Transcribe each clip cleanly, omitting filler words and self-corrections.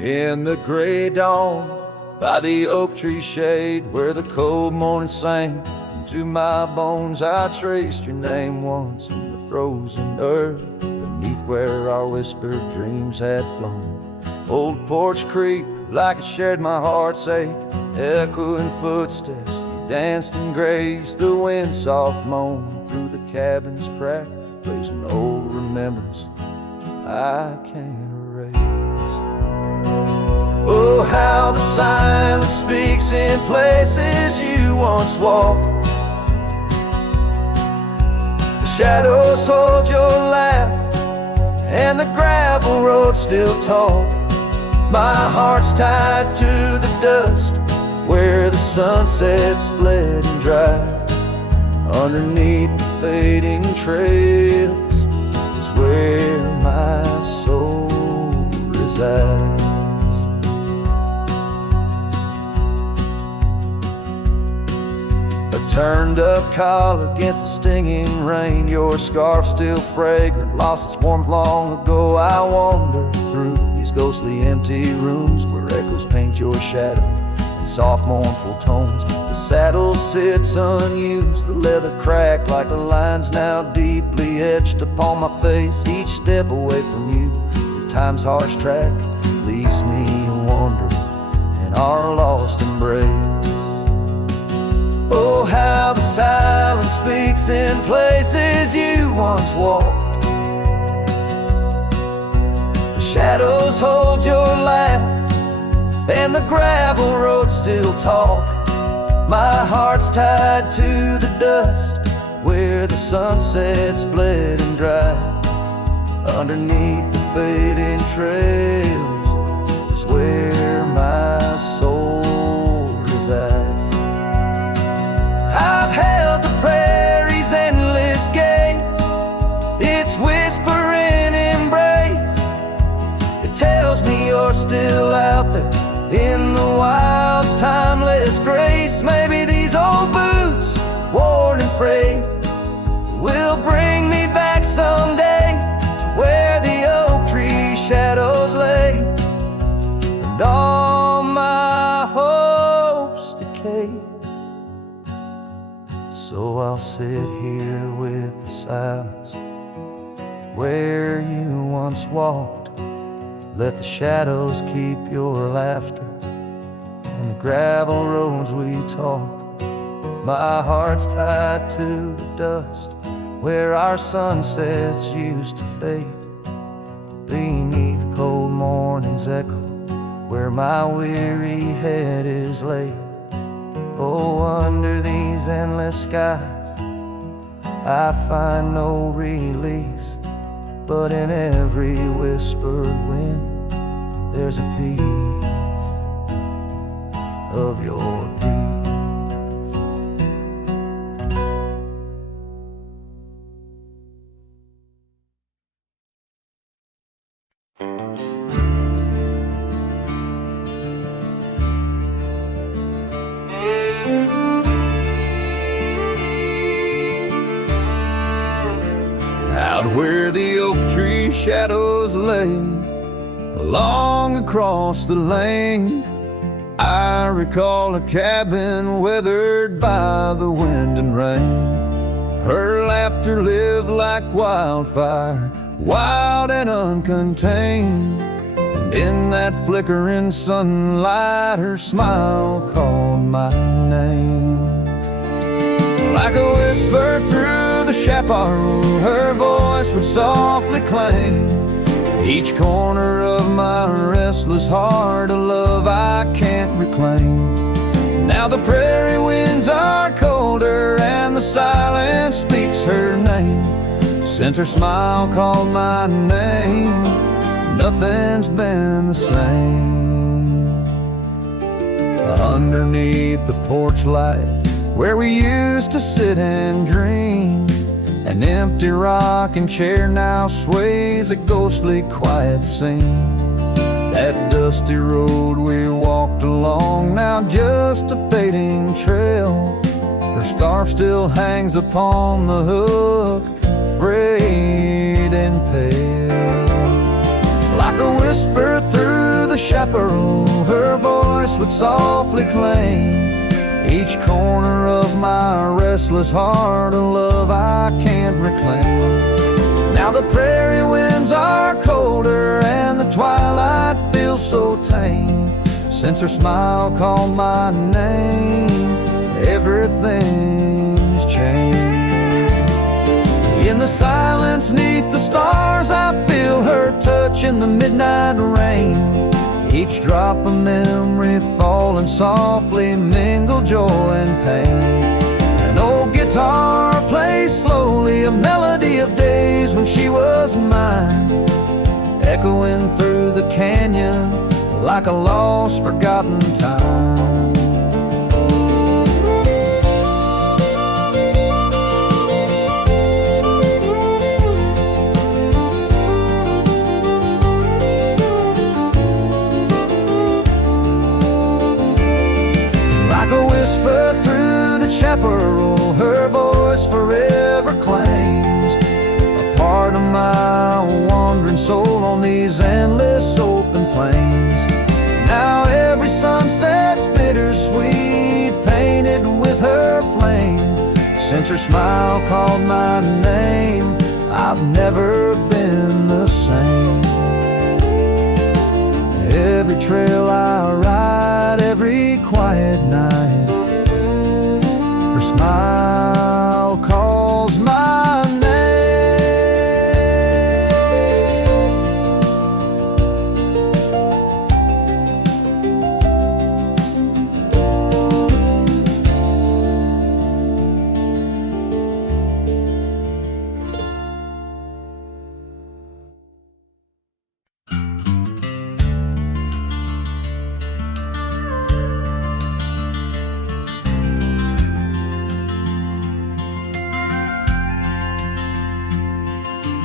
In the gray dawn, by the oak tree shade, where the cold morning sang, to my bones I traced your name once in the frozen earth, beneath where our whispered dreams had flown. Old Porch Creek, like it shared my heart's ache, echoing footsteps, you danced and grazed, the wind soft moan through the cabin's crack, plays an old remembrance I can't erase. Oh, how the silence speaks in places you once walked. The shadows hold your laugh, and the gravel road still tall. My heart's tied to the dust, where the sunset's bled and dry. Underneath the fading trails is where my soul resides. A turned up collar against the stinging rain, your scarf still fragrant, lost its warmth long ago. I wander through these ghostly empty rooms where echoes paint your shadow in soft mournful tones. The saddle sits unused, the leather cracked like the lines now deeply etched upon my face. Each step away from you, time's harsh track leaves me wandering in our lost embrace. Oh, how the silence speaks in places you once walked. The shadows hold your laugh, and the gravel road still talk. My heart's tied to the dust, where the sunset's bled and dry. Underneath the fading trails is where my soul resides. I've held the prairie's endless gaze, its whispering embrace. It tells me you're still out there in the wild's timeless grace. Maybe these old boots, worn and frayed, will bring me back someday to where the oak tree shadows lay, and all my hopes decay. So I'll sit here with the silence where you once walked. Let the shadows keep your laughter and the gravel roads we talk. My heart's tied to the dust, where our sunsets used to fade. Beneath cold morning's echo, where my weary head is laid. Oh, under these endless skies, I find no release, but in every whispered wind, there's a piece of your peace. Out where the oak tree shadows lay, along across the lane, I recall a cabin weathered by the wind and rain. Her laughter lived like wildfire, wild and uncontained, and in that flickering sunlight her smile called my name. Like a whisper through the chaparral, her voice would softly clang. Each corner of my restless heart, a love I can't reclaim. Now the prairie winds are colder and the silence speaks her name. Since her smile called my name, nothing's been the same. Underneath the porch light, where we used to sit and dream, an empty rocking chair now sways a ghostly quiet scene. That dusty road we walked along, now just a fading trail. Her scarf still hangs upon the hook, frayed and pale. Like a whisper through the chaparral, her voice would softly claim each corner of my restless heart, a love I can't reclaim. Now the prairie winds are colder and the twilight feels so tame. Since her smile called my name, everything's changed. In the silence neath the stars, I feel her touch in the midnight rain. Each drop of memory falling softly mingle joy and pain. An old guitar plays slowly a melody of days when she was mine, echoing through the canyon like a lost, forgotten time. Like a whisper through the chaparral, her voice forever claims a part of my wandering soul on these endless open plains. Now every sunset's bittersweet, painted with her flame. Since her smile called my name, I've never been the same. Every trail I ride, every quiet night, her smile calls my name.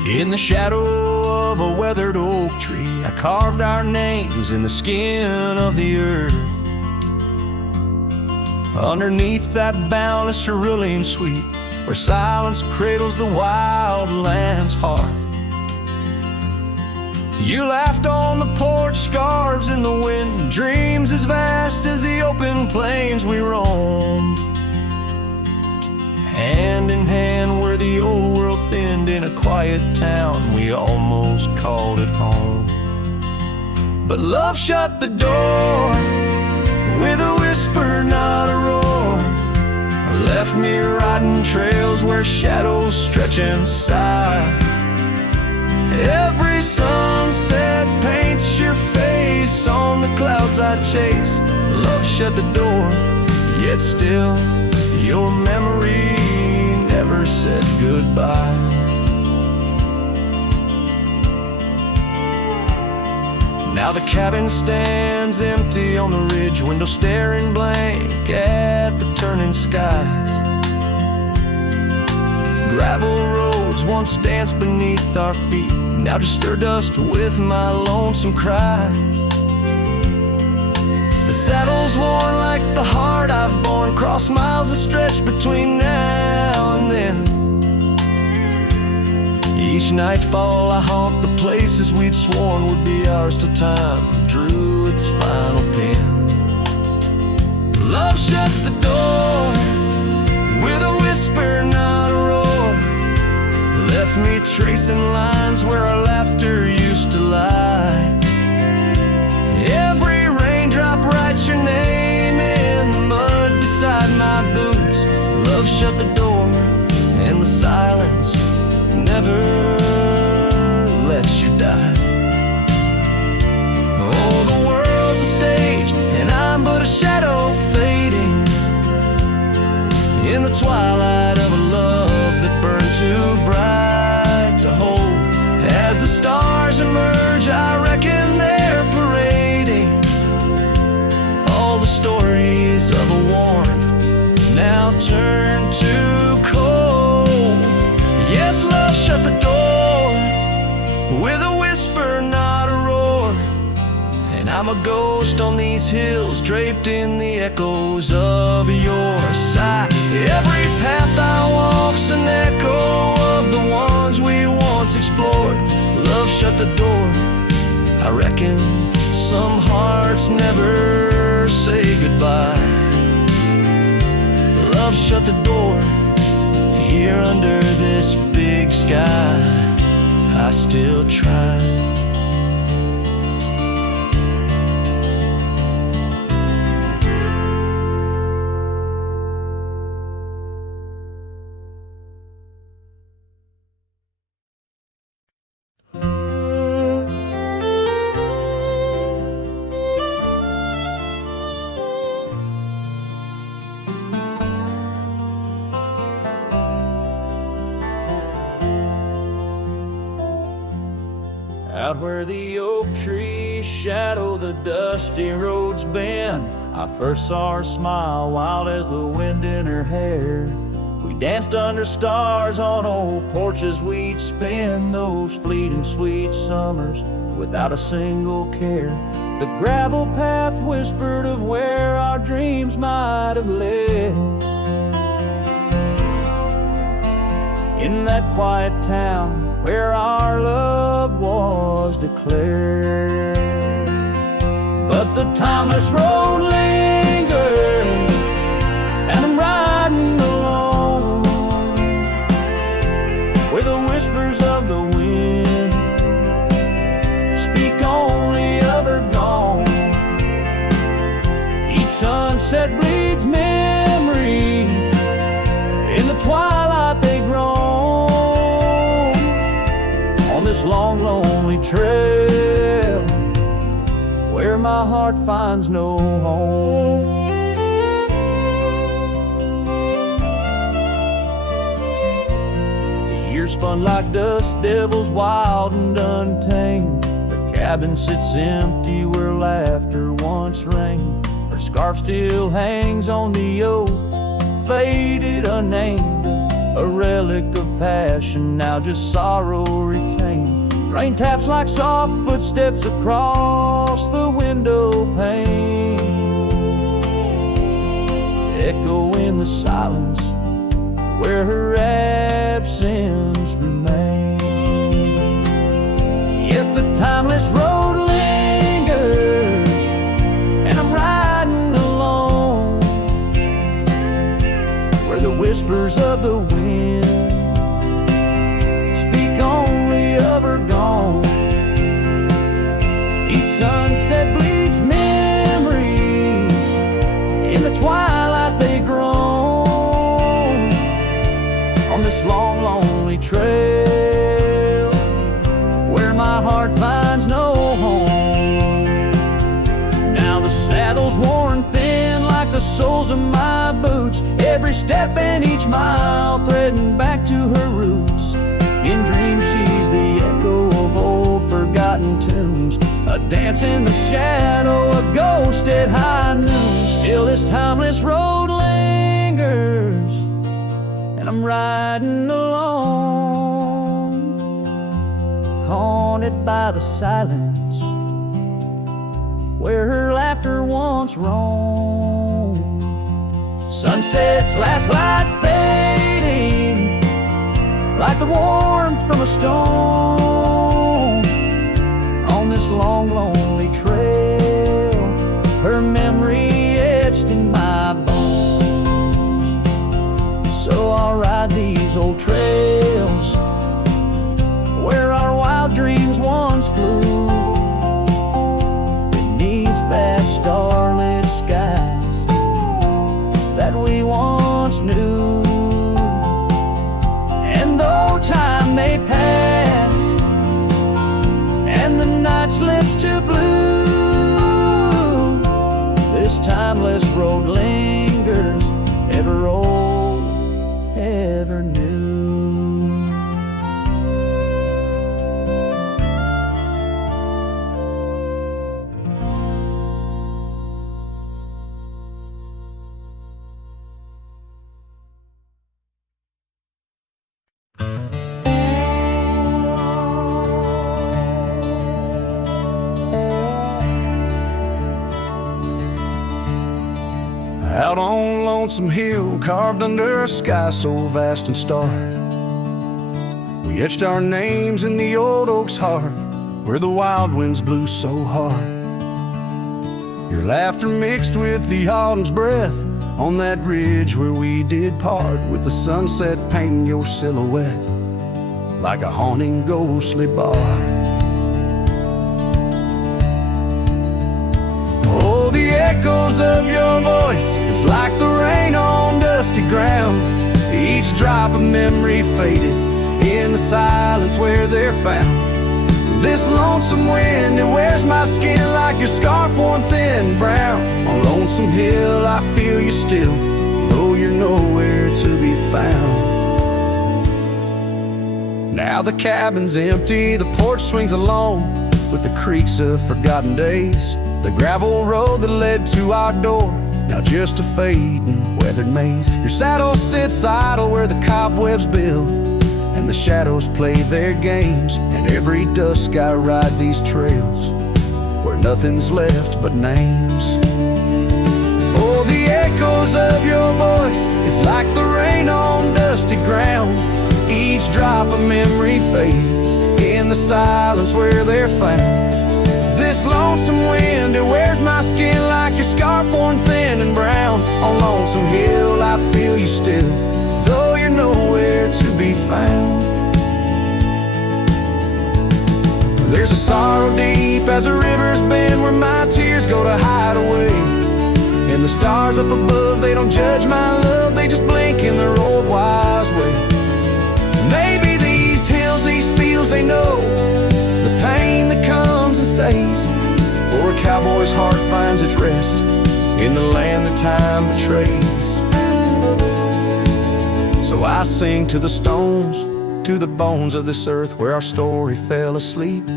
In the shadow of a weathered oak tree, I carved our names in the skin of the earth. Underneath that boundless cerulean sweet, where silence cradles the wild land's hearth. You laughed on the porch, scarves in the wind, dreams as vast as the open plains we roamed. Hand in hand where the old world thinned, in a quiet town we almost called it home. But love shut the door with a whisper, not a roar. Left me riding trails where shadows stretch and sigh. Every sunset paints your face on the clouds I chase. Love shut the door, yet still your memory never said goodbye. Now the cabin stands empty on the ridge, window staring blank at the turning skies. Gravel roads once danced beneath our feet, now just stir dust with my lonesome cries. The saddle's worn like the heart I've borne, cross miles of stretch between now and then. Each nightfall I haunt the places we'd sworn would be ours till time drew its final pen. Love shut the door with a whisper, not a roar. Left me tracing lines where our laughter used to lie. Every raindrop writes your name in the mud beside my boots. Love shut the door, and the silence never lets you die. Oh, the world's a stage, and I'm but a shadow fading in the twilight of a love that burned too bright to hold. As the stars emerge, I reckon they're parading all the stories of a warmth now turned to cold. Yes, love shut the door with a whisper, not a roar. And I'm a ghost on these hills, draped in the echoes of your sigh. Every path I walk's an echo of the ones we once explored. Love shut the door, I reckon Some hearts never say goodbye. Love shut the door. Here under this big sky, I still try. Out where the oak trees shadow the dusty roads bend, I first saw her smile wild as the wind in her hair. We danced under stars on old porches, we'd spend those fleeting sweet summers without a single care. The gravel path whispered of where our dreams might have led. In that quiet town where our love was declared. But the timeless road lingers, and I'm riding alone, where the whispers of the wind speak only of her gone. Each sunset bleeds memory, in the twilight they groan. This long, lonely trail where my heart finds no home. The years spun like dust devils, wild and untamed. The cabin sits empty where laughter once reigned. Her scarf still hangs on the oak, faded, unnamed, a relic of passion, now just sorrow retained. Rain taps like soft footsteps across the window pane, echo in the silence where her absence remains. Yes, the timeless road lingers, and I'm riding alone, where the whispers of the wind speak only of her gone. Each sunset bleeds memories, in the twilight they groan. On this long, lonely trail where my heart finds no home. Now the saddle's worn thin like the soles of my boots, every step and each mile threading back to her roots. In dreams she's the echo of old forgotten tunes, a dance in the shadow, a ghost at high noon. Still this timeless road lingers, and I'm riding alone, haunted by the silence where her laughter once roamed. Sunset's last light fading like the warmth from a stone. On this long, lonely trail, her memory etched in my bones. So I'll ride these old trails where our wild dreams once flew, beneath vast starlit skies that we once knew. And though time may pass and the night slips to blue, this timeless road lingers, ever old, ever new. Out on Lonesome Hill, carved under a sky so vast and starry, we etched our names in the old oak's heart, where the wild winds blew so hard. Your laughter mixed with the autumn's breath on that ridge where we did part, with the sunset painting your silhouette like a haunting ghostly bar. Oh, the echoes of your voice, it's like the rain on dusty ground. Each drop of memory faded in the silence where they're found. This lonesome wind, it wears my skin like your scarf worn thin brown. On Lonesome Hill I feel you still, though you're nowhere to be found. Now the cabin's empty, the porch swings alone with the creaks of forgotten days. The gravel road that led to our door, now just a fading weathered maze. Your saddle sits idle where the cobwebs build, and the shadows play their games. And every dusk I ride these trails where nothing's left but names. Oh, the echoes of your voice, it's like the rain on dusty ground. Each drop of memory fade in the silence where they're found. This lonesome wind, it wears my skin like your scarf worn thin and brown. On Lonesome Hill I feel you still, though you're nowhere to be found. There's a sorrow deep as the rivers bend where my tears go to hide away. And the stars up above, they don't judge my love, they just blink in their old wise way. Maybe these hills, these fields, they know the pain that comes and stays. For a cowboy's heart finds its rest in the land that time betrays. So I sing to the stones, to the bones of this earth where our story fell asleep.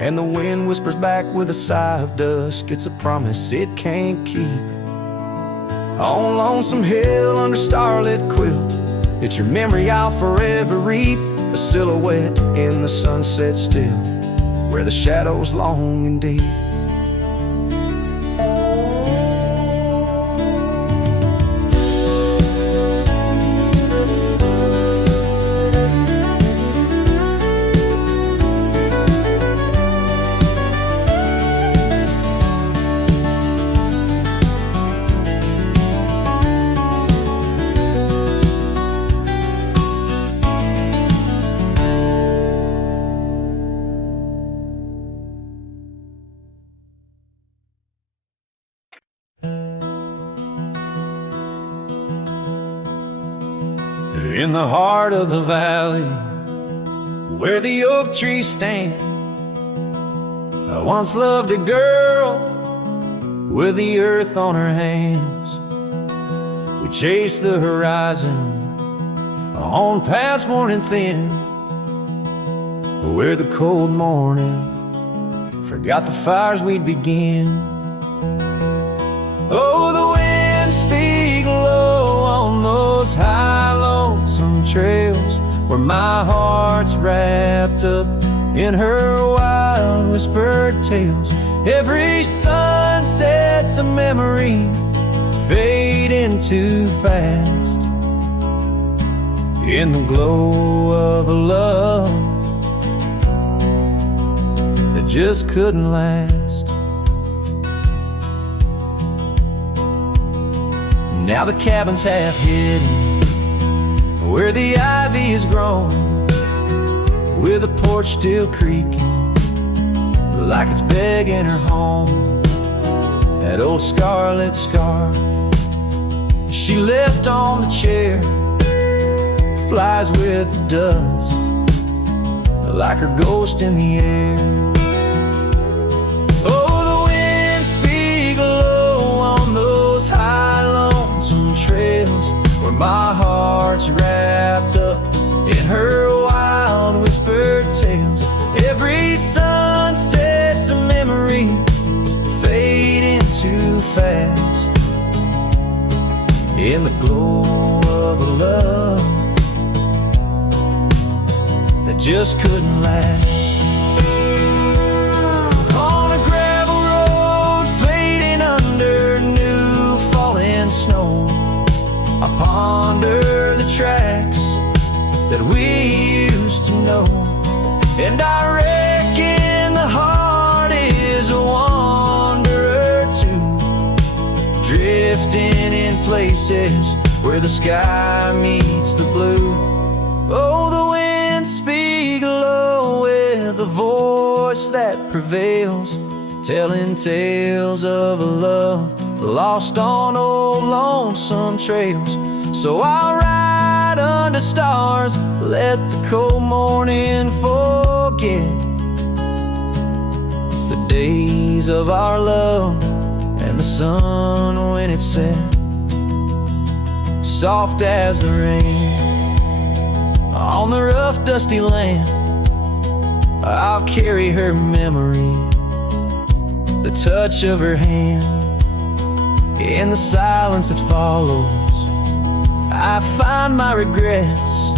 And the wind whispers back with a sigh of dusk, it's a promise it can't keep. On Lonesome Hill under starlit quilt, it's your memory I'll forever reap. A silhouette in the sunset still, where the shadows long and deep. In the heart of the valley, where the oak trees stand, I once loved a girl with the earth on her hands. We chased the horizon on paths worn and thin, where the cold morning forgot the fires we'd begin. Oh, the winds speak low on those high lonesome trails, where my heart's wrapped up in her wild whispered tales. Every sunset's a memory fading too fast, in the glow of a love that just couldn't last. Now the cabin's half hidden where the ivy has grown, with the porch still creaking like it's begging her home. That old scarlet scarf she left on the chair flies with the dust like her ghost in the air. Oh, the winds speak low on those high lonesome trails, where my heart's wrapped up in her wild whispered tales. Every sunset's a memory fading too fast, in the glow of a love that just couldn't last. On a gravel road fading under new falling snow, I ponder the tracks that we used to know. And I reckon the heart is a wanderer too, places where the sky meets the blue. Oh, the winds speak low with a voice that prevails, telling tales of a love lost on old lonesome trails. So I'll ride under stars, let the cold morning forget the days of our love and the sun when it set, soft as the rain on the rough dusty land. I'll carry her memory, the touch of her hand. In the silence that follows, I find my regrets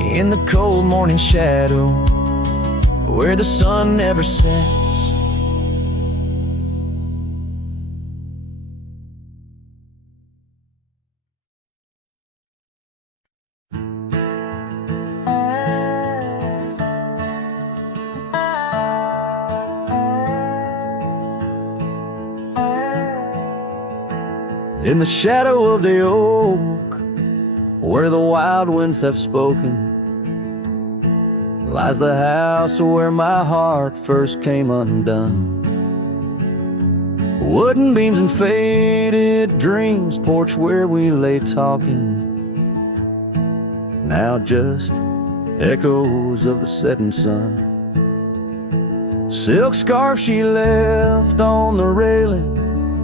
in the cold morning shadow where the sun never sets. In the shadow of the oak, where the wild winds have spoken, lies the house where my heart first came undone. Wooden beams and faded dreams, porch where we lay talking, now just echoes of the setting sun. Silk scarf she left on the railing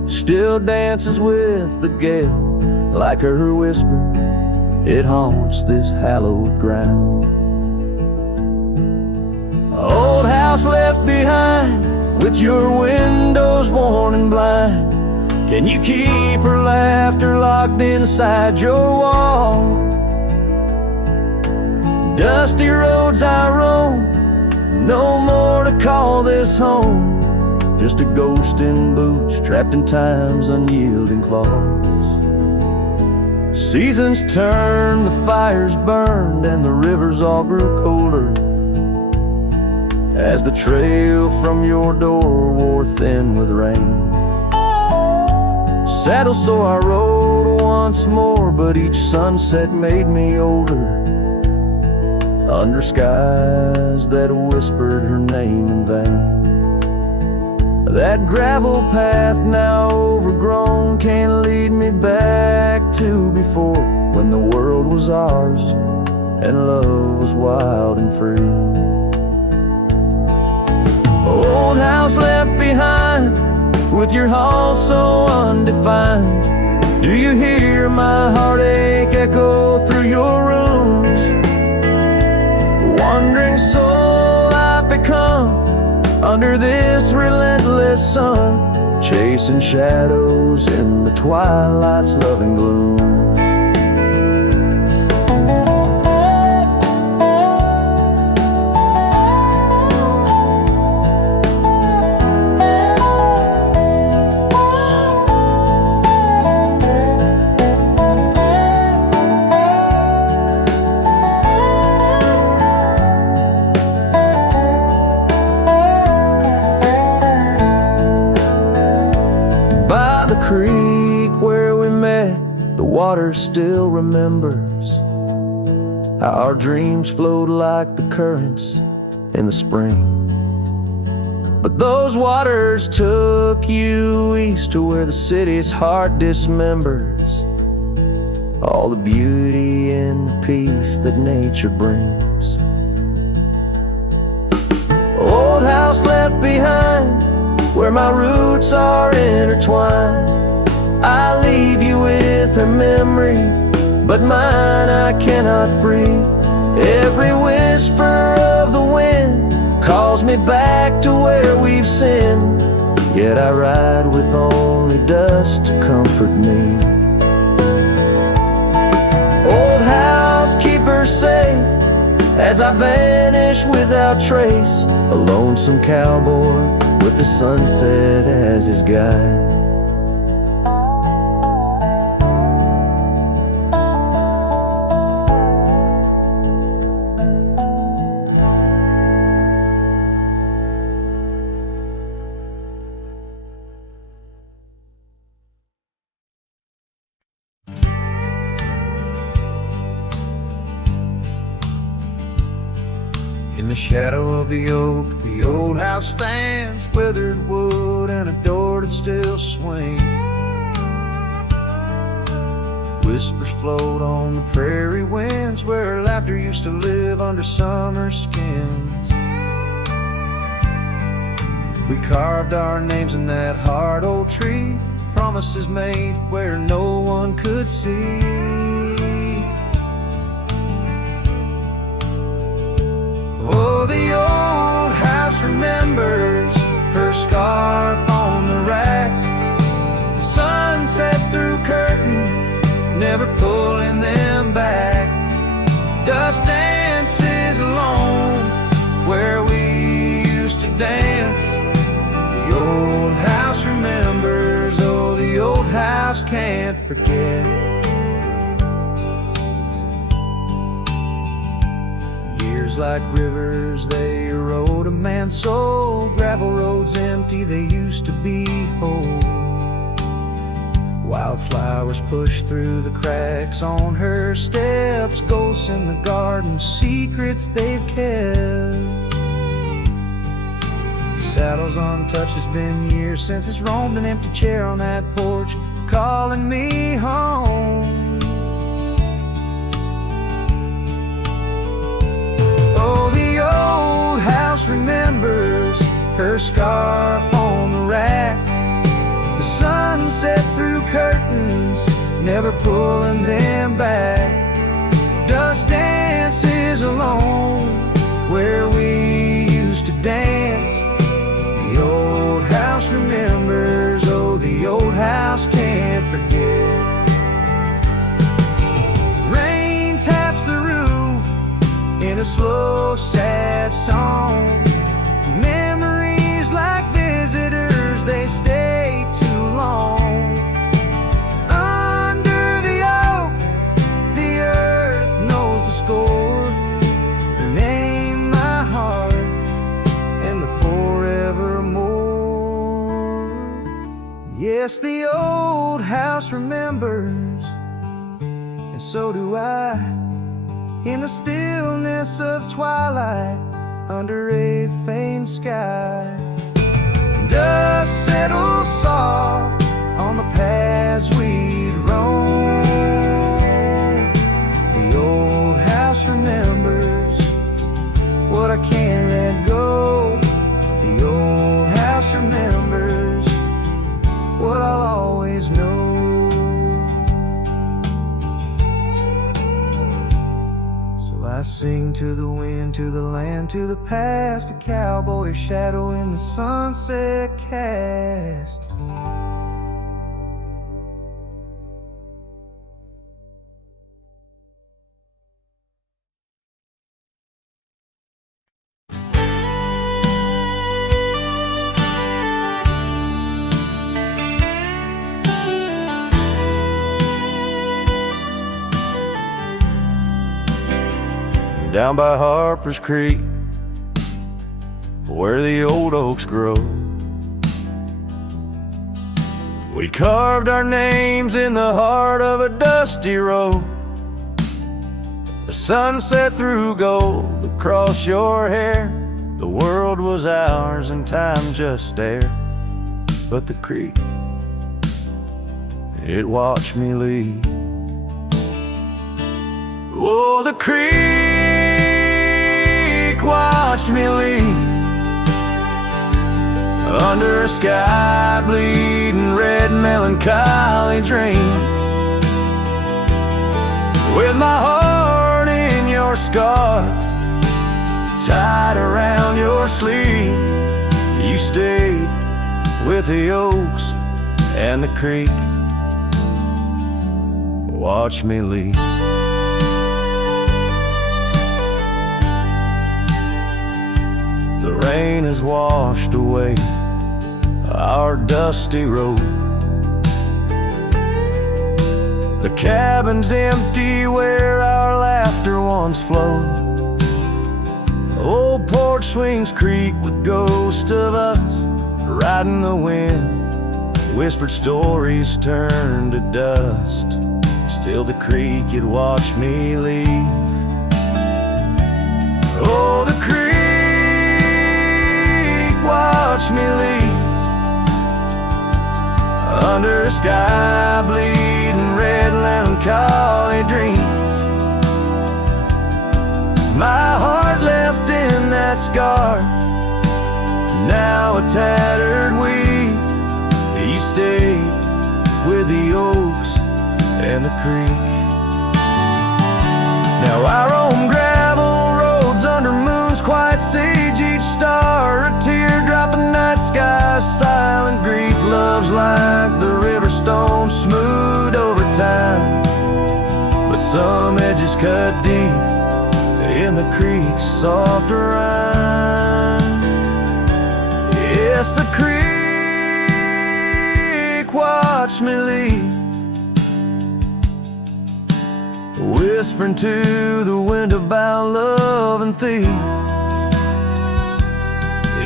still dances with the gale. Like her whisper, it haunts this hallowed ground. Old house left behind, with your windows worn and blind. Can you keep her laughter locked inside your wall? Dusty roads I roam, no more to call this home. Just a ghost in boots, trapped in time's unyielding claws. Seasons turned, the fires burned, and the rivers all grew colder as the trail from your door wore thin with rain. Saddle so I rode once more, but each sunset made me older, under skies that whispered her name in vain. That gravel path now overgrown can't lead me back to before, when the world was ours and love was wild and free. Old house left behind, with your hall so undefined. Do you hear my heartache echo through your rooms? Wandering soul I've become under this relentless sun, chasing shadows in the twilight's loving gloom. Water still remembers how our dreams flowed like the currents in the spring. But those waters took you east to where the city's heart dismembers all the beauty and the peace that nature brings. Old house left behind, where my roots are intertwined. I leave you with her memory, but mine I cannot free. Every whisper of the wind calls me back to where we've sinned, yet I ride with only dust to comfort me. Old house, keep her safe as I vanish without trace, a lonesome cowboy with the sunset as his guide. In the shadow of the oak, the old house stands, weathered wood and a door that still swings. Whispers float on the prairie winds, where laughter used to live under summer skins. We carved our names in that hard old tree, promises made where no one could see. Oh, the old house remembers her scarf on the rack, the sunset through curtains, never pulling them back. Dust dances alone where we used to dance. The old house remembers, oh, the old house can't forget. Years like rivers, they erode a man's soul. Gravel roads empty, they used to be whole. Wildflowers push through the cracks on her steps, ghosts in the garden, secrets they've kept. The saddle's untouched, it's been years since it's roamed, an empty chair on that porch, calling me home. Oh, the old house remembers her scarf on the rack, the sunset through curtains, never pulling them back. Dust dances alone where we used to dance. The old house remembers, oh, the old house can't forget. Rain taps the roof in a slow, sad song. Memories like visitors, they stay too long. Under the oak, the earth knows the score. Her name, my heart, and the forevermore. Yes, the old house remembers, and so do I. In the stillness of twilight, under a faint sky, dust settles soft on the paths we'd roam. The old house remembers what I can't let go. The old house remembers what I'll always know. So I sing to the wind, to the land, to the past, a cowboy shadow in the sunset cast. Down by Harper's Creek, where the old oaks grow, we carved our names in the heart of a dusty road. The sunset through gold across your hair. The world was ours and time just stared. But the creek, it watched me leave. Oh, the creek watched me leave under a sky bleeding red melancholy dream, with my heart in your scarf tied around your sleeve. You stayed with the oaks and the creek. Watch me leave. The rain has washed away our dusty road. The cabin's empty where our laughter once flowed. The old porch swings creak with ghosts of us riding the wind. Whispered stories turn to dust. Still the creek, it watched me leave. Oh, the creek a sky bleeding red, melancholy dreams. My heart left in that scar, now a tattered weed. You stayed with the oaks and the creek. Now I roam gravel roads under moon's quiet siege. Each star a teardrop, the night sky silent grief. Love's like the river stone, smooth over time, but some edges cut deep in the creek's soft rhyme. Yes, the creek watched me leave, whispering to the wind about love and thieves.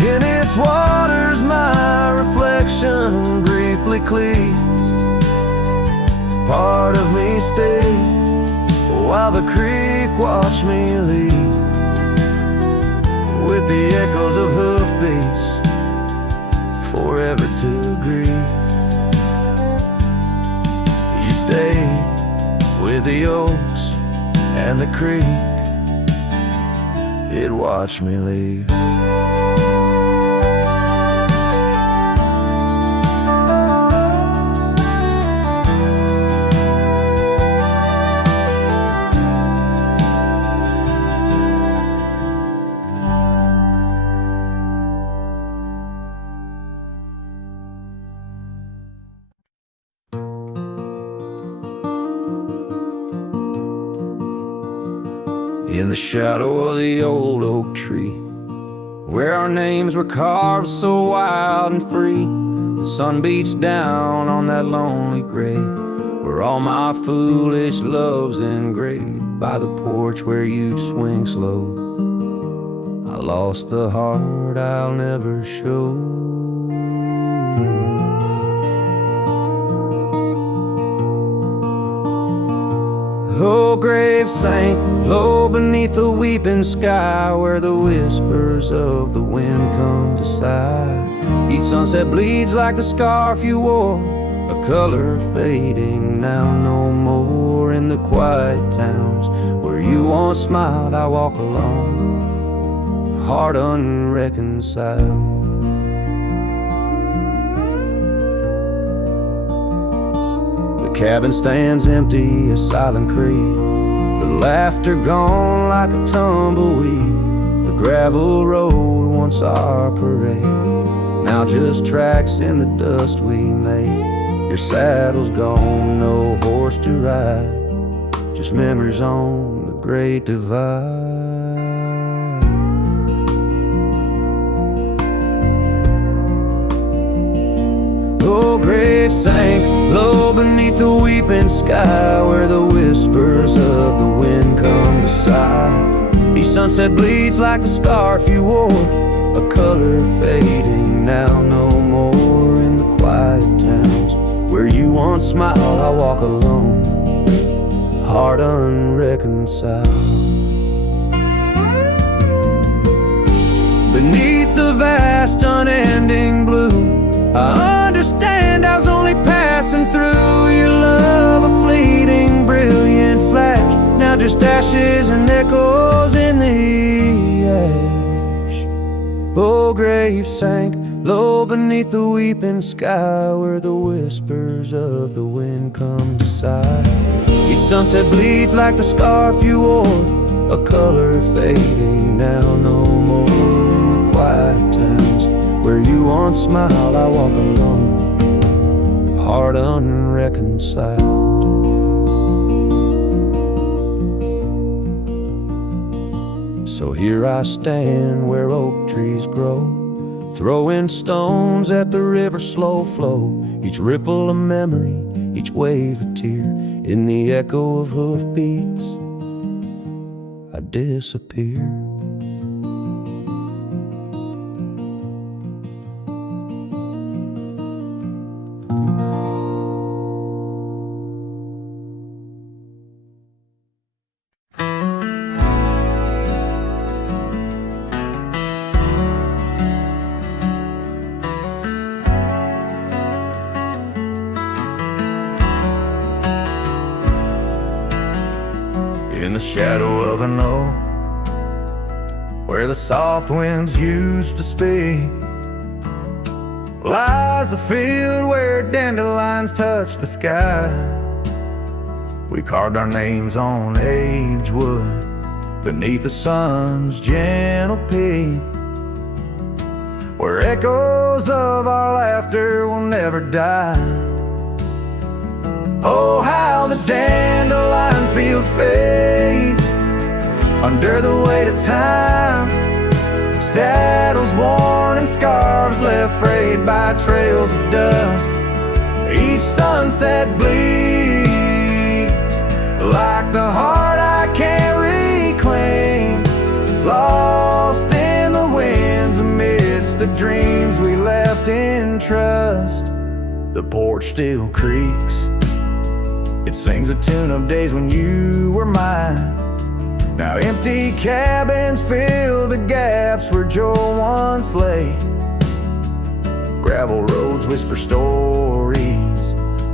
In its waters my reflection briefly cleaves. Part of me stayed while the creek watched me leave, with the echoes of hoofbeats forever to grieve. You stayed with the oaks and the creek, it watched me leave. In the shadow of the old oak tree, where our names were carved so wild and free, the sun beats down on that lonely grave, where all my foolish love's engraved. By the porch where you'd swing slow, I lost the heart I'll never show. Oh, grave sank low beneath the weeping sky, where the whispers of the wind come to sigh. Each sunset bleeds like the scarf you wore, a color fading now no more. In the quiet towns where you once smiled, I walk alone, heart unreconciled. The cabin stands empty, a silent creed, the laughter gone like a tumbleweed. The gravel road, once our parade, now just tracks in the dust we made. Your saddle's gone, no horse to ride, just memories on the great divide. Oh, grave sank low beneath the weeping sky, where the whispers of the wind come to sigh. Each sunset bleeds like the scarf you wore, a color fading now no more. In the quiet towns where you once smiled, I walk alone, heart unreconciled. Beneath the vast unending blue, I understand I was only passing through. Your love a fleeting brilliant flash, now just ashes and echoes in the ash. Oh, grave sank low beneath the weeping sky, where the whispers of the wind come to sigh. Each sunset bleeds like the scarf you wore, a color fading now no more. In the quiet towns where you once smiled, I walk alone, heart unreconciled. So here I stand where oak trees grow, throwing stones at the river's slow flow. Each ripple a memory, each wave a tear. In the echo of hoofbeats, I disappear. shadow of an oak, where the soft winds used to speak, lies a field where dandelions touch the sky. We carved our names on aged wood beneath the sun's gentle peak, where echoes of our laughter will never die. Oh, how the dandelion field fades under the weight of time, saddles worn and scarves left frayed by trails of dust. Each sunset bleeds like the heart I can't reclaim, lost in the winds amidst the dreams we left in trust. The porch still creaks, it sings a tune of days when you were mine. Now empty cabins fill the gaps where Joe once lay. Gravel roads whisper stories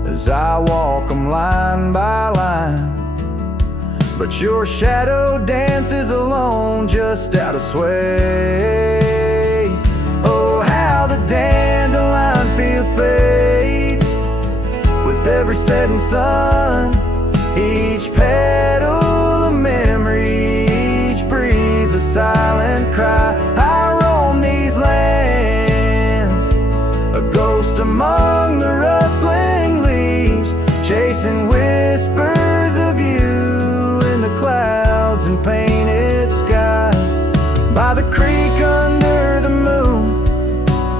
as I walk them line by line, but your shadow dances alone just out of sway. Oh, how the dandelion field fades with every setting sun, each petal a memory, each breeze a silent cry. I roam these lands, a ghost among the rustling leaves, chasing whispers of you in the clouds and painted sky. By the creek under the moon,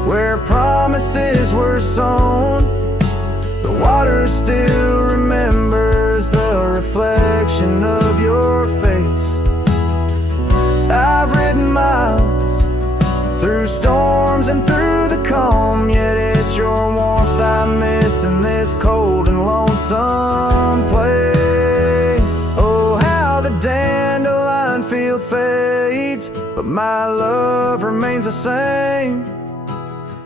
where promises were sown, the water still remembers the reflection of your face. I've ridden miles through storms and through the calm, yet it's your warmth I miss in this cold and lonesome place. Oh, how the dandelion field fades, but my love remains the same,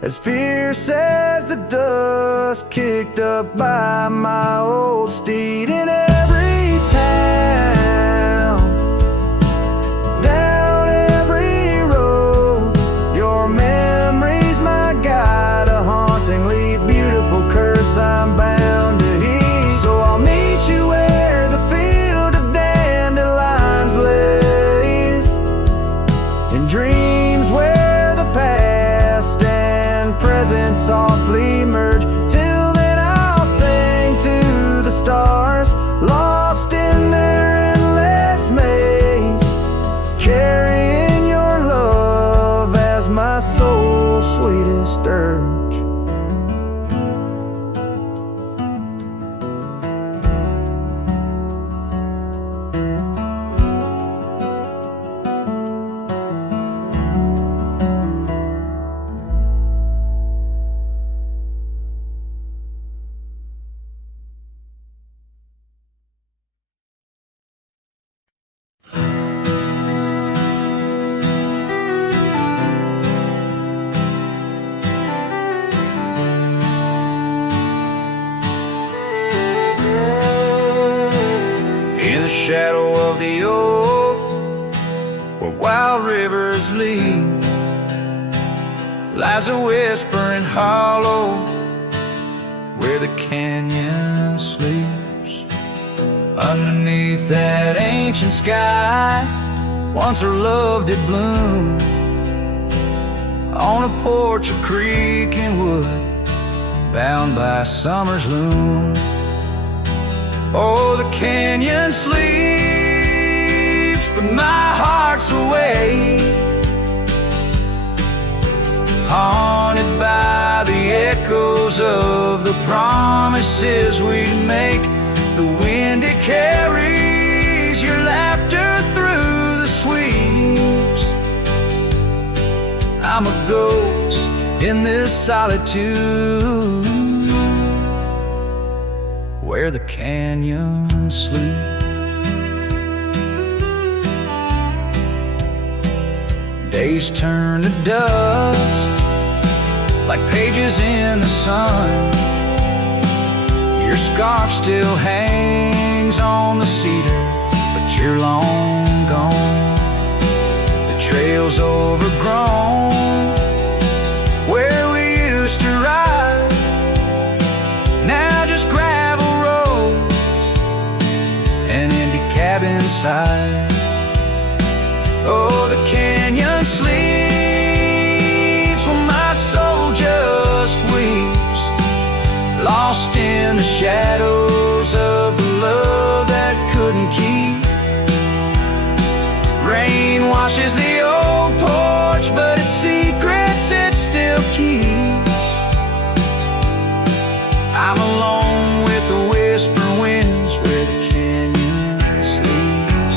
as fierce as the dust kicked up by my old steed. In every town, down every road, your memory's my guide, a hauntingly beautiful curse I'm bound to heed. So I'll meet you where the field of dandelions lays, in dreams where the past and present softly merge. Till then I'll sing to the stars, lost in their endless maze, carrying your love as my soul's sweetest dirge. In the shadow of the oak, where wild rivers lead, lies a whispering hollow where the canyon sleeps. Underneath that ancient sky, once our love did bloom, on a porch of creek and wood, bound by summer's loom. Oh, the canyon sleeps, but my heart's awake, haunted by the echoes of the promises we'd make. The wind, it carries your laughter through the sweeps. I'm a ghost in this solitude, where the canyon sleeps. Days turn to dust like pages in the sun. Your scarf still hangs on the cedar, but but you're long gone. The trail's overgrown where we used to ride, now just gravel roads and empty cabin side. Oh, the canyon sleeps when my soul just weeps, lost in the shadows of the love that couldn't keep. Rain washes the old porch, but its secrets it still keeps. I'm alone with the whisper winds where the canyon sleeps.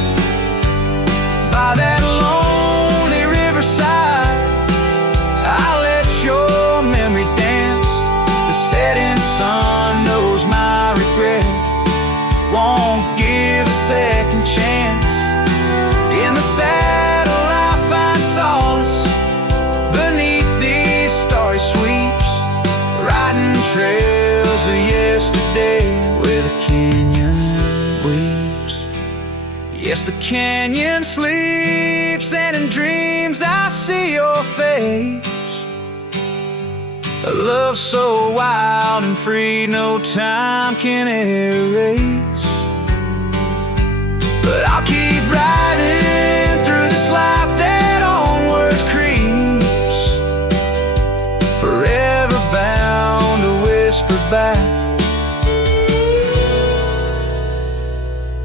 By that lonely riverside, I'll let your memory dance. The setting sun knows my regret, won't give a second chance. In the saddle I find solace beneath these starry sweeps, riding trails of yesterday where the canyon weeps. Yes, the canyon sleeps, and in dreams I see your face. A love so wild and free no time can erase. But I'll keep riding through this life that onwards creeps, forever bound to whisper back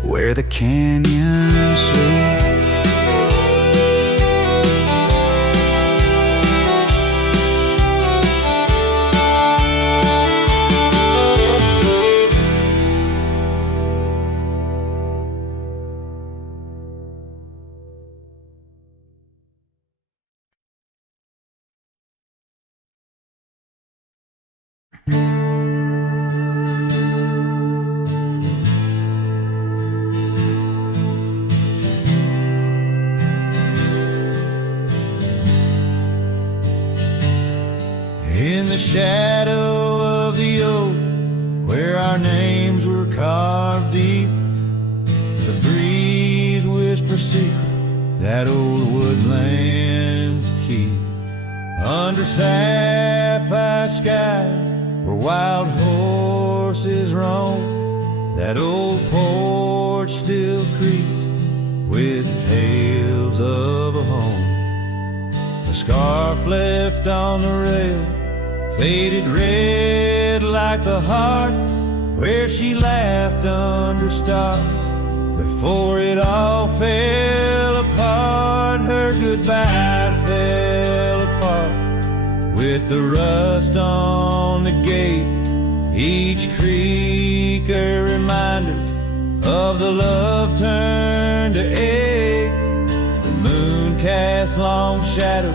where the canyon sleeps. In the shadow of the oak, where our names were carved deep, the breeze whispers secret that old woodlands keep. Under sapphire skies where wild horses roam, that old porch still creaks with tales of a home. The scarf left on the rail faded red like the heart where she laughed under stars before it all fell apart. Her goodbye fell apart with the rust on the gate, each creak a reminder of the love turned to ache. The moon cast long shadows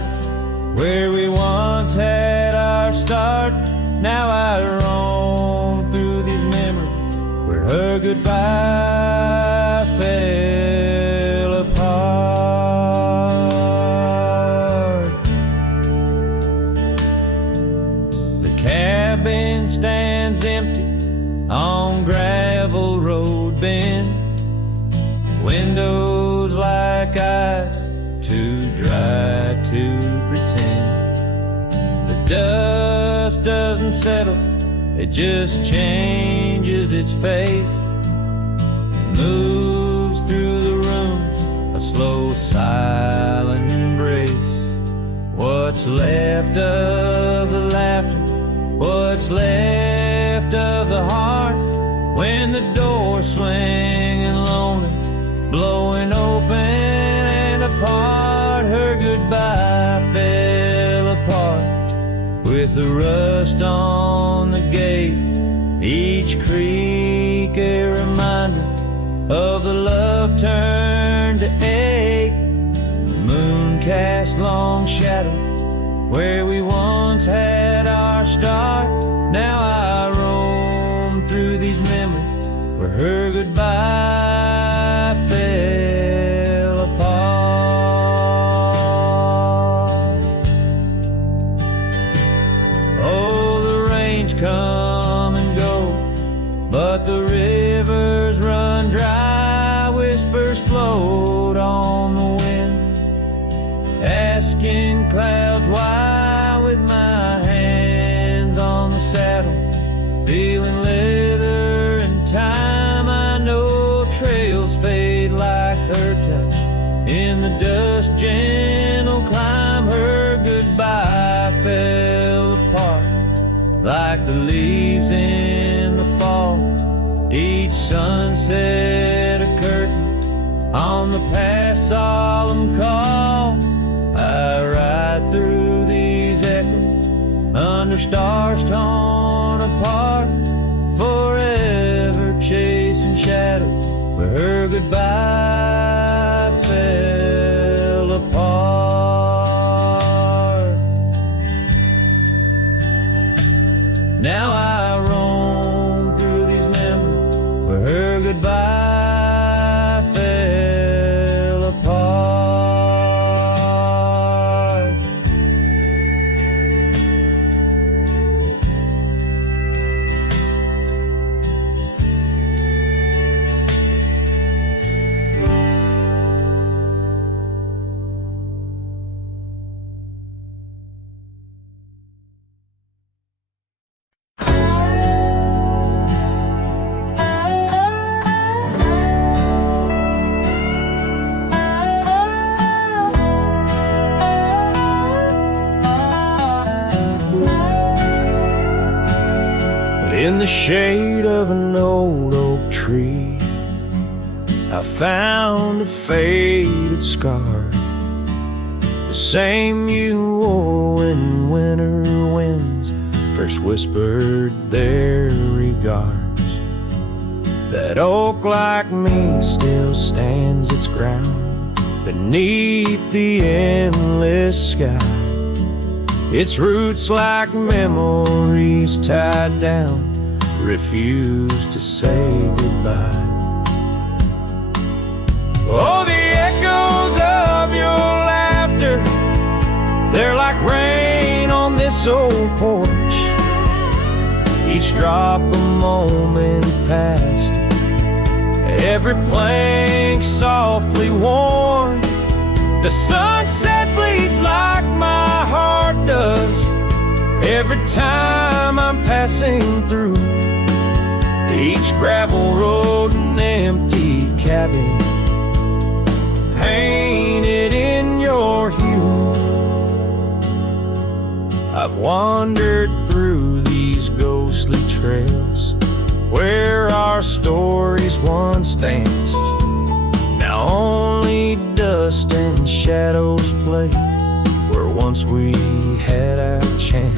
where we once had our start. Now I roam through these memories where her goodbye fell apart. The cabin stands empty on gravel road bend, windows like eyes too dry to pretend. The dust doesn't settle, it just changes its face, moves through the rooms, a slow silent embrace. What's left of the laughter, what's left of the heart, when the door's swinging lonely, blowing open and apart. Her goodbye fell apart with the rust on the gate, each creak a reminder of the love turned to ache. The moon cast long shadow where we once had our start. Now I roam through these memories where her goodbye fell apart. Oh, the rains come and go, but the rivers run dry, whispers fly asking clouds why, with my hands on the saddle, feeling leather and time. I know trails fade like her touch in the dust, gentle climb. Her goodbye fell apart like the leaves in the fall. Each sunset a curtain on the past solemn call. I ride through these echoes under stars torn apart, forever chasing shadows where her goodbye fell apart. Now I roam through these memories where her goodbye fell apart. In the shade of an old oak tree, I found a faded scarf, the same you wore when winter winds first whispered their regards. That oak, like me, still stands its ground beneath the endless sky. Its roots, like memories tied down, refuse to say goodbye. Oh, the echoes of your laughter, they're like rain on this old porch. Each drop a moment past, every plank softly worn. The sunset bleeds like my heart does every time I'm passing through. Each gravel road and empty cabin painted in your hue. I've wandered through these ghostly trails where our stories once danced. Now only dust and shadows play where once we had our chance.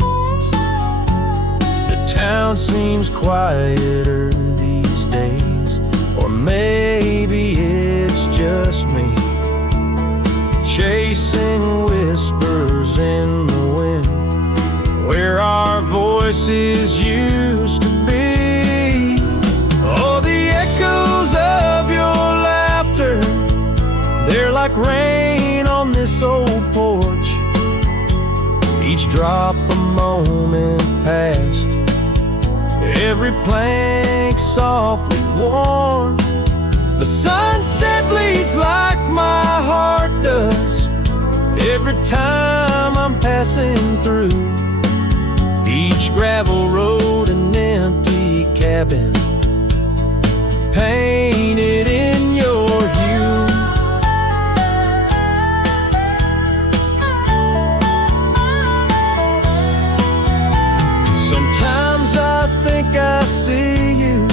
The town seems quieter these days, or maybe it's just me, chasing whispers in the wind where our voices used to be. Oh, the echoes of your laughter, they're like rain on this old porch. Each drop a moment past, every plank softly worn. The sunset bleeds like my heart does every time I'm passing through. Each gravel road and empty cabin painted in your hue. Sometimes I think I see you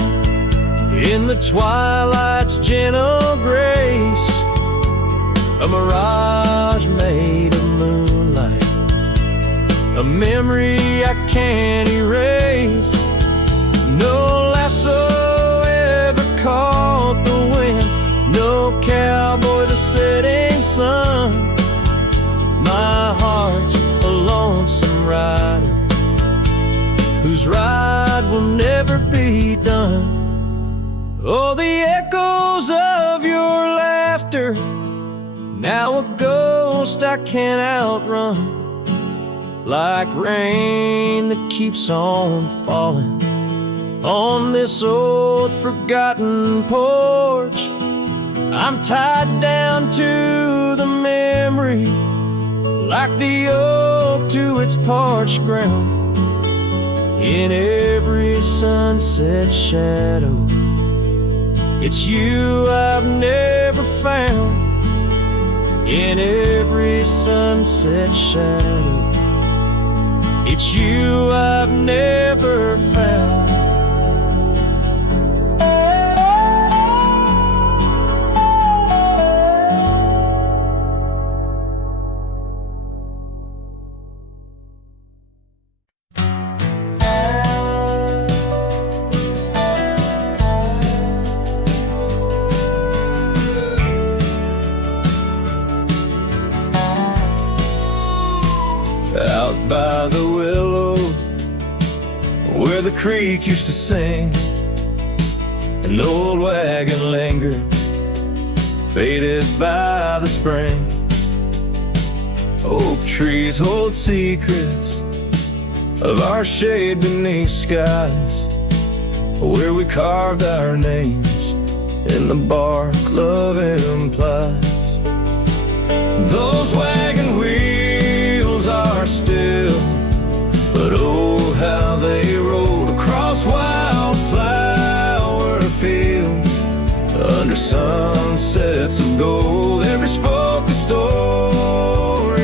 in the twilight's gentle grace, a mirage made of moonlight, a memory I can't erase. No lasso ever caught the wind, no cowboy the setting sun. My heart's a lonesome rider whose ride will never be done. Oh, the echoes of your laughter, now a ghost I can't outrun. Like rain that keeps on falling on this old forgotten porch. I'm tied down to the memory like the oak to its parched ground. In every sunset shadow, it's you I've never found. In every sunset shadow, it's you I've never found. Out by the willow, where the creek used to sing, an old wagon lingered, faded by the spring. Oak trees hold secrets of our shade beneath skies, where we carved our names in the bark love implies. Those wagon wheels are still, but oh how they rolled across wildflower fields, under sunsets of gold. Every spoke a story,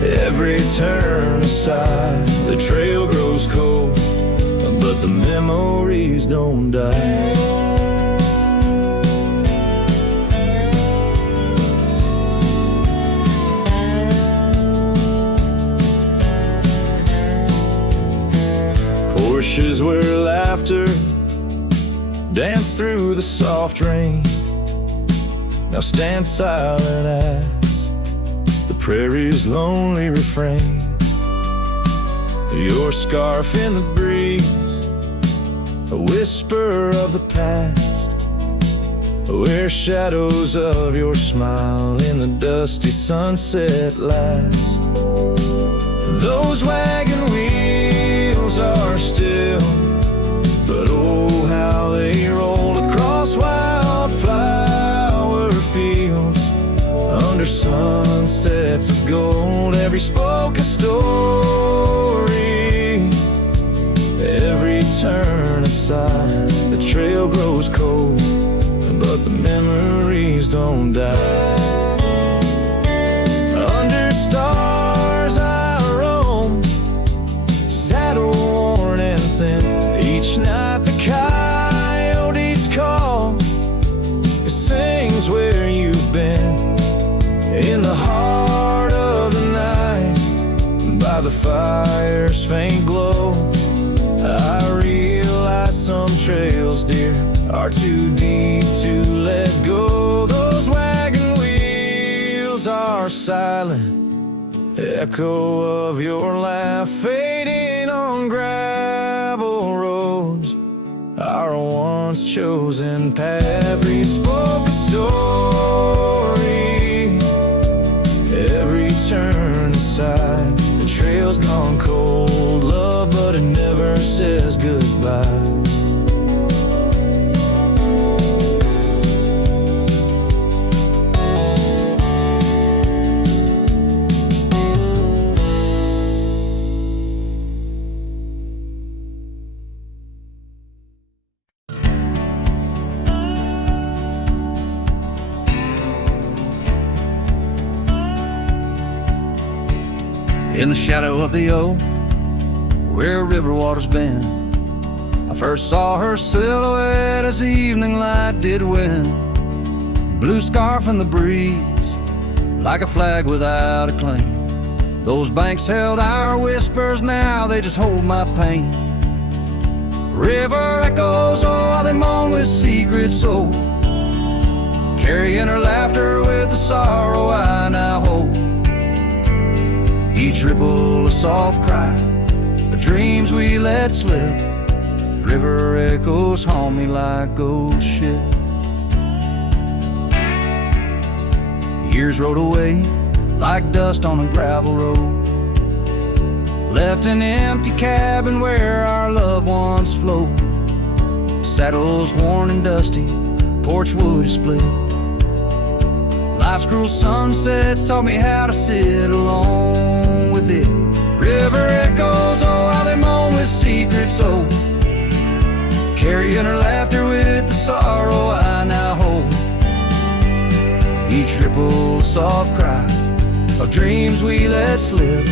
every turn aside, the trail grows cold, but the memories don't die. Porches where laughter danced through the soft rain now stand silent as the prairie's lonely refrain. Your scarf in the breeze, a whisper of the past, where shadows of your smile in the dusty sunset last. Those wagon wheels are still, but oh how they rolled across wildflower fields, under sunsets of gold. Every spoke a story, every turn aside, the trail grows cold, but the memories don't die. Under stars I roam, saddle worn and thin. Each night the coyotes call, it sings where you've been. In the heart of the night, by the fire's faint glow, I realize some trails, dear, are too deep to let go. Those wagon wheels are silent, echo of your laugh fading on gravel roads, our once chosen path. Every spoke a story, every turn aside, the trail's gone cold, love, but it never says goodbye. In the shadow of the oak, where river water's been, I first saw her silhouette as the evening light did win. Blue scarf in the breeze, like a flag without a claim. Those banks held our whispers, now they just hold my pain. River echoes, oh how they moan with secrets old, carrying her laughter with the sorrow I now hold. Each ripple a soft cry, the dreams we let slip. River echoes haunt me like old ship. Years rode away like dust on a gravel road, left an empty cabin where our loved ones float. Saddles worn and dusty, porch wood is split. Life Watch cruel sunsets, taught me how to sit alone with it. River echoes, oh, how they moan with secrets old, carrying her laughter with the sorrow I now hold. Each ripple a soft cry of dreams we let slip.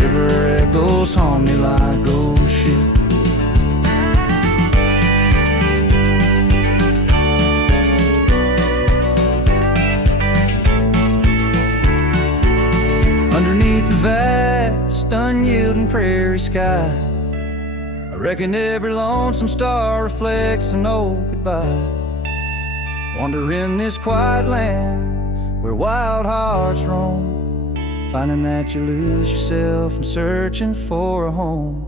River echoes haunt me like old ship. Underneath the vast, unyielding prairie sky, I reckon every lonesome star reflects an old goodbye. Wander in this quiet land where wild hearts roam, finding that you lose yourself and searching for a home.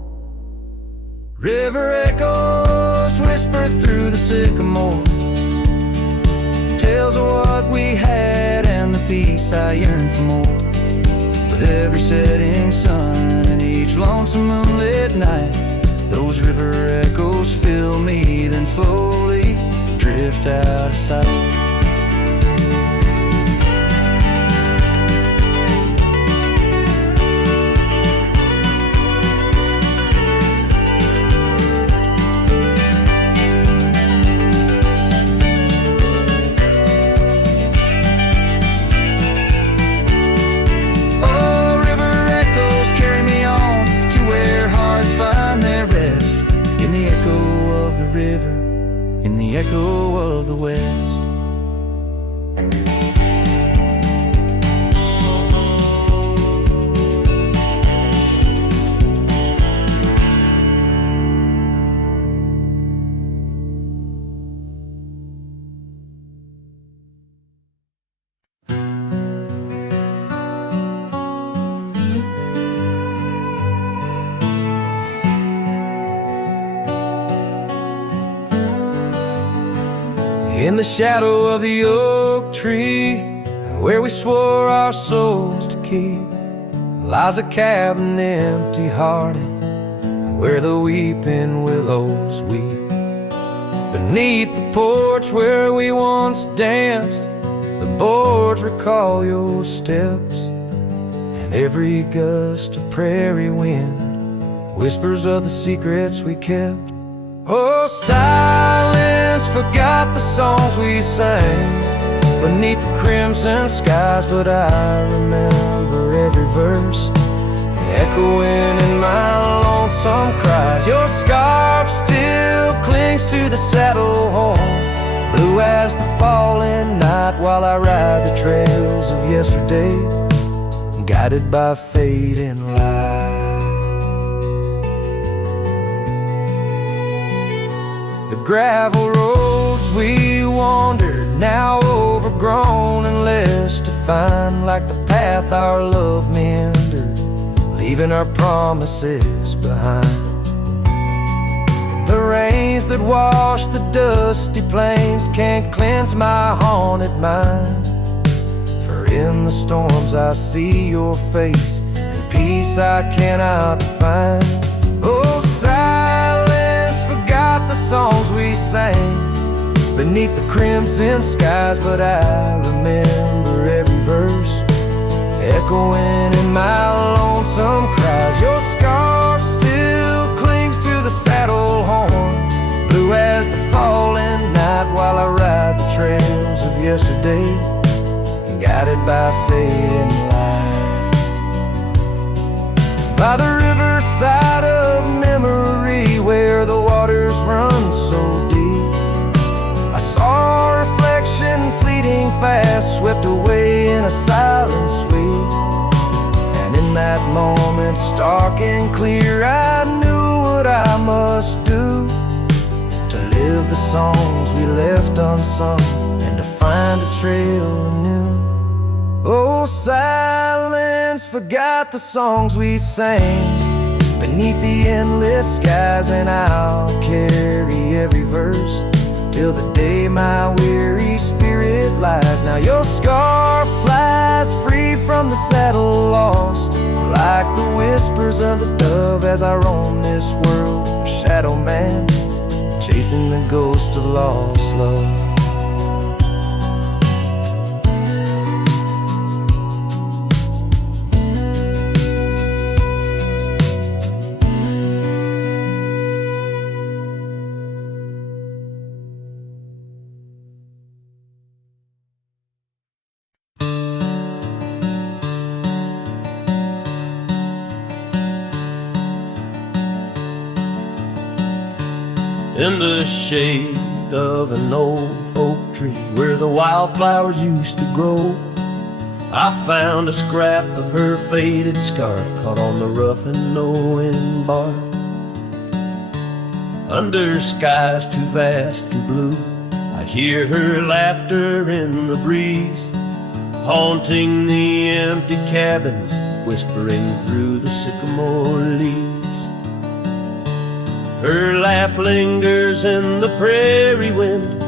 River echoes whisper through the sycamore, tales of what we had and the peace I yearn for more. With every setting sun and each lonesome moonlit night, those river echoes fill me, then slowly drift out of sight. Oh, river echoes carry me on to where hearts find their rest, in the echo of the river, in the echo of the West. In the shadow of the oak tree, where we swore our souls to keep, lies a cabin empty-hearted, where the weeping willows weep. Beneath the porch where we once danced, the boards recall your steps, and every gust of prairie wind whispers of the secrets we kept. Oh, silence forgot the songs we sang beneath the crimson skies, but I remember every verse echoing in my lonesome cries. Your scarf still clings to the saddle horn, blue as the falling night, while I ride the trails of yesterday, guided by fading light. Gravel roads we wandered, now overgrown and less defined, like the path our love meandered, leaving our promises behind. The rains that wash the dusty plains can't cleanse my haunted mind, for in the storms I see your face, and peace I cannot find. Oh, silence forgot the songs we sang beneath the crimson skies, but I remember every verse echoing in my lonesome cries. Your scarf still clings to the saddle horn, blue as the falling night, while I ride the trails of yesterday, guided by fading light. By the riverside of memory, where the waters run so deep, I saw a reflection fleeting fast, swept away in a silent sweep. And in that moment, stark and clear, I knew what I must do to live the songs we left unsung, and to find a trail anew. Oh, silence forgot the songs we sang beneath the endless skies, and I'll carry every verse till the day my weary spirit lies. Now your scarf flies free from the saddle, lost like the whispers of the dove, as I roam this world, a shadow man, chasing the ghost of lost love. in the shade of an old oak tree where the wildflowers used to grow. I found a scrap of her faded scarf caught on the rough and knowing bark. Under skies too vast and blue, I hear her laughter in the breeze, haunting the empty cabins, whispering through the sycamore leaves. Her laugh lingers in the prairie wind,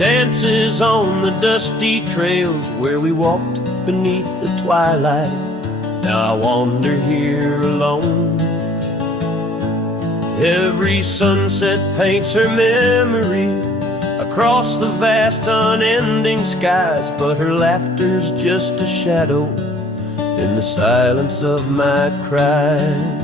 dances on the dusty trails where we walked beneath the twilight. Now I wander here alone. Every sunset paints her memory across the vast unending skies, but her laughter's just a shadow in the silence of my cries.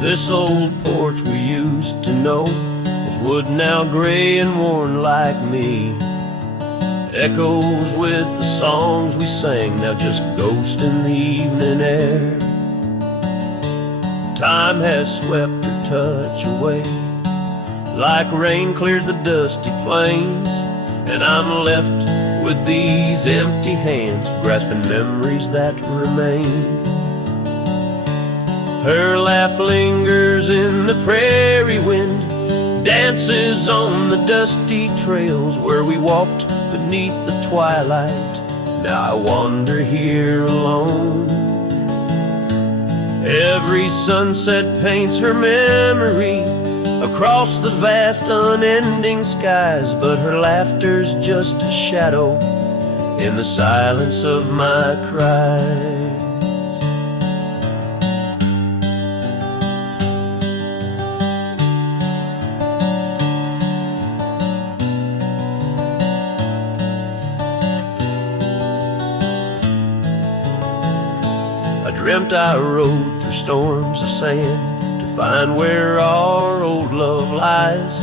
This old porch we used to know is wood now gray and worn like me. Echoes with the songs we sang, now just ghosts in the evening air. Time has swept her touch away, like rain clears the dusty plains, and I'm left with these empty hands, grasping memories that remain. Her laugh lingers in the prairie wind, dances on the dusty trails where we walked beneath the twilight. Now I wander here alone. Every sunset paints her memory across the vast unending skies, but her laughter's just a shadow in the silence of my cries. Dreamt I rode through storms of sand to find where our old love lies,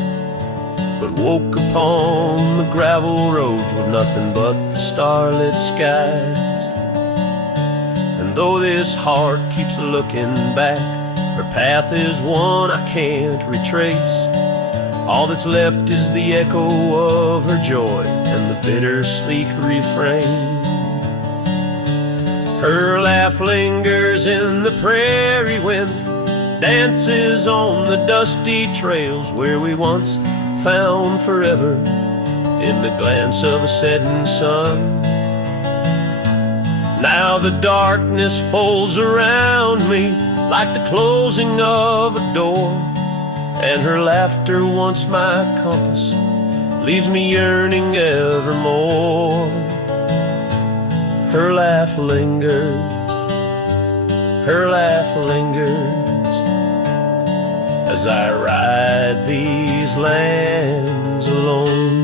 but woke upon the gravel roads with nothing but the starlit skies. And though this heart keeps looking back, her path is one I can't retrace. All that's left is the echo of her joy and the bittersweet refrain. Her laugh lingers in the prairie wind, dances on the dusty trails where we once found forever in the glance of a setting sun. Now the darkness folds around me like the closing of a door, and her laughter, once my compass, leaves me yearning evermore. Her laugh lingers, her laugh lingers, as I ride these lands alone.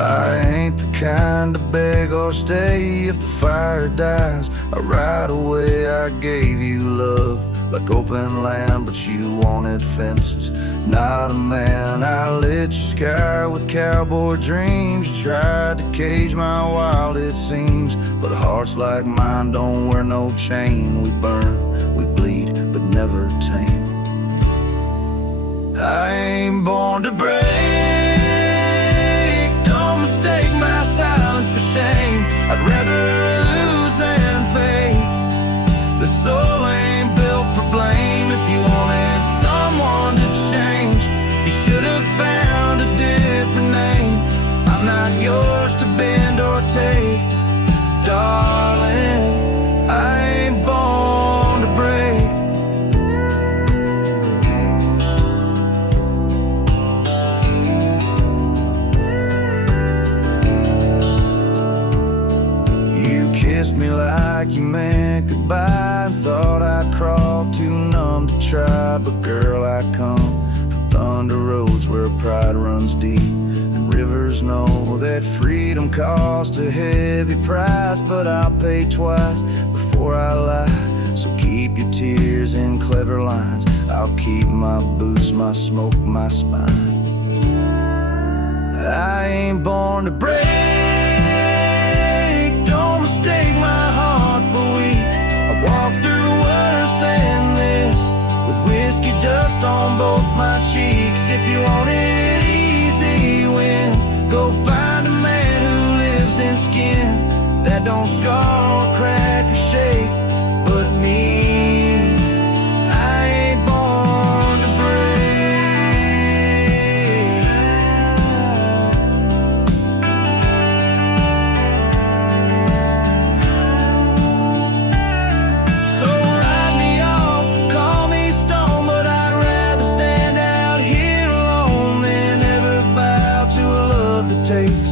I ain't the kind to beg or stay. If the fire dies, right away I gave you love like open land, but you wanted fences. Not a man. I lit your sky with cowboy dreams. You tried to cage my wild, it seems, but hearts like mine don't wear no chain. We burn, we bleed, but never tame. I ain't born to break. Mistake my silence for shame. I'd rather lose than fake. The soul ain't built for blame. If you wanted someone to change, you should have found a different name. I'm not yours to bend or take, darling. I ain't born to break. thunder roads where pride runs deep, and rivers know that freedom costs a heavy price. But I'll pay twice before I lie, so keep your tears in clever lines. I'll keep my boots, my smoke, my spine. I ain't born to break, don't mistake my heart for weak. I've walked through worse than this, with whiskey dust on both my cheeks. If you want it easy wins, go find a man who lives in skin that don't scar or crack or shake. But me, I ain't born to break. So ride me off, call me stone, but I'd rather stand out here alone than ever bow to a love that takes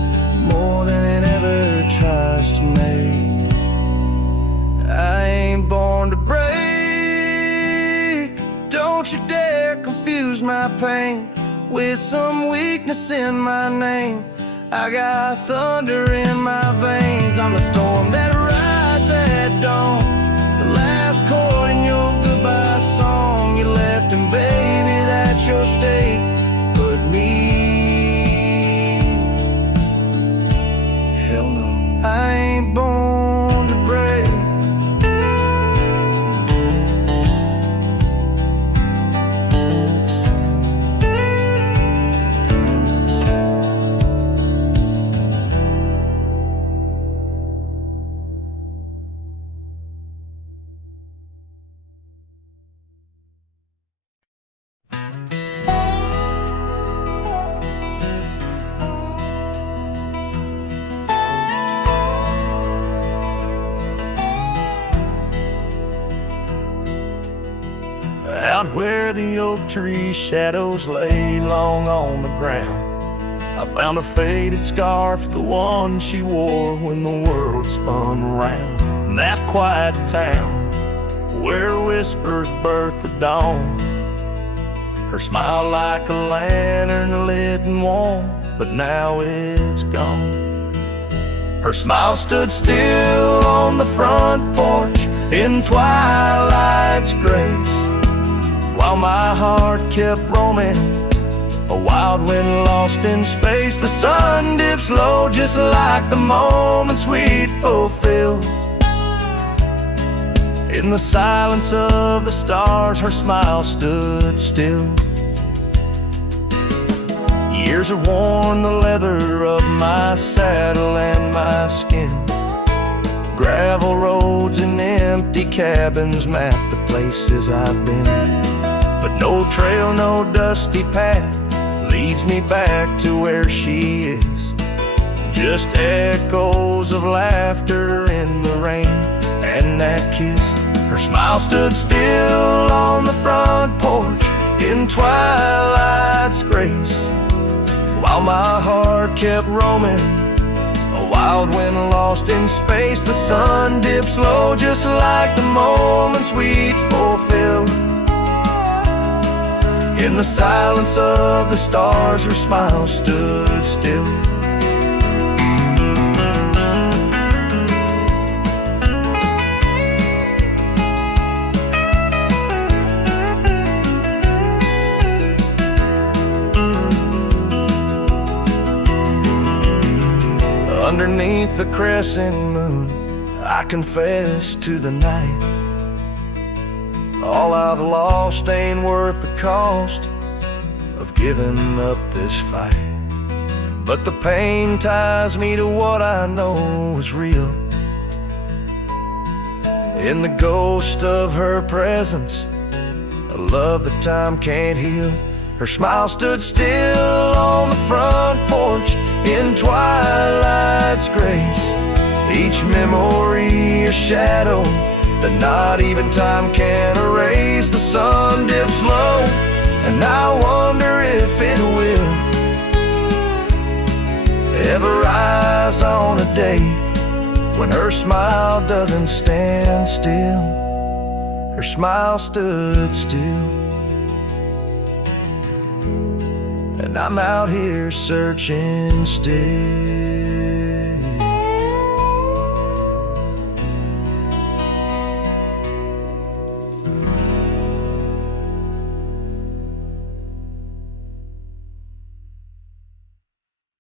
more than it ever tries to make. I ain't born to break, don't you dare confuse my pain with some weakness in my name. I got thunder in my veins, I'm the storm that rides at dawn, the last chord in your goodbye song. You left and baby, that's your state. But me, hell no, I ain't born to break. Out where the oak tree shadows lay long on the ground, I found a faded scarf, the one she wore when the world spun around. In that quiet town where whispers birth the dawn, her smile like a lantern lit and warm, but now it's gone. Her smile stood still on the front porch in twilight's grace, while my heart kept roaming, a wild wind lost in space. The sun dips low just like the moments we'd fulfill. In the silence of the stars, her smile stood still. Years have worn the leather of my saddle and my skin. Gravel roads and empty cabins map the places I've been. But no trail, no dusty path leads me back to where she is. Just echoes of laughter in the rain and that kiss. Her smile stood still on the front porch in twilight's grace, while my heart kept roaming, a wild wind lost in space. The sun dips low just like the moments we'd fulfilled. In the silence of the stars, her smile stood still. Underneath the crescent moon, I confess to the night, all I've lost ain't worth the cost of giving up this fight. But the pain ties me to what I know is real. In the ghost of her presence, a love that time can't heal. Her smile stood still on the front porch in twilight's grace. Each memory a shadow that not even time can erase. The sun dips low, and I wonder if it will ever rise on a day when her smile doesn't stand still. Her smile stood still. and I'm out here searching still.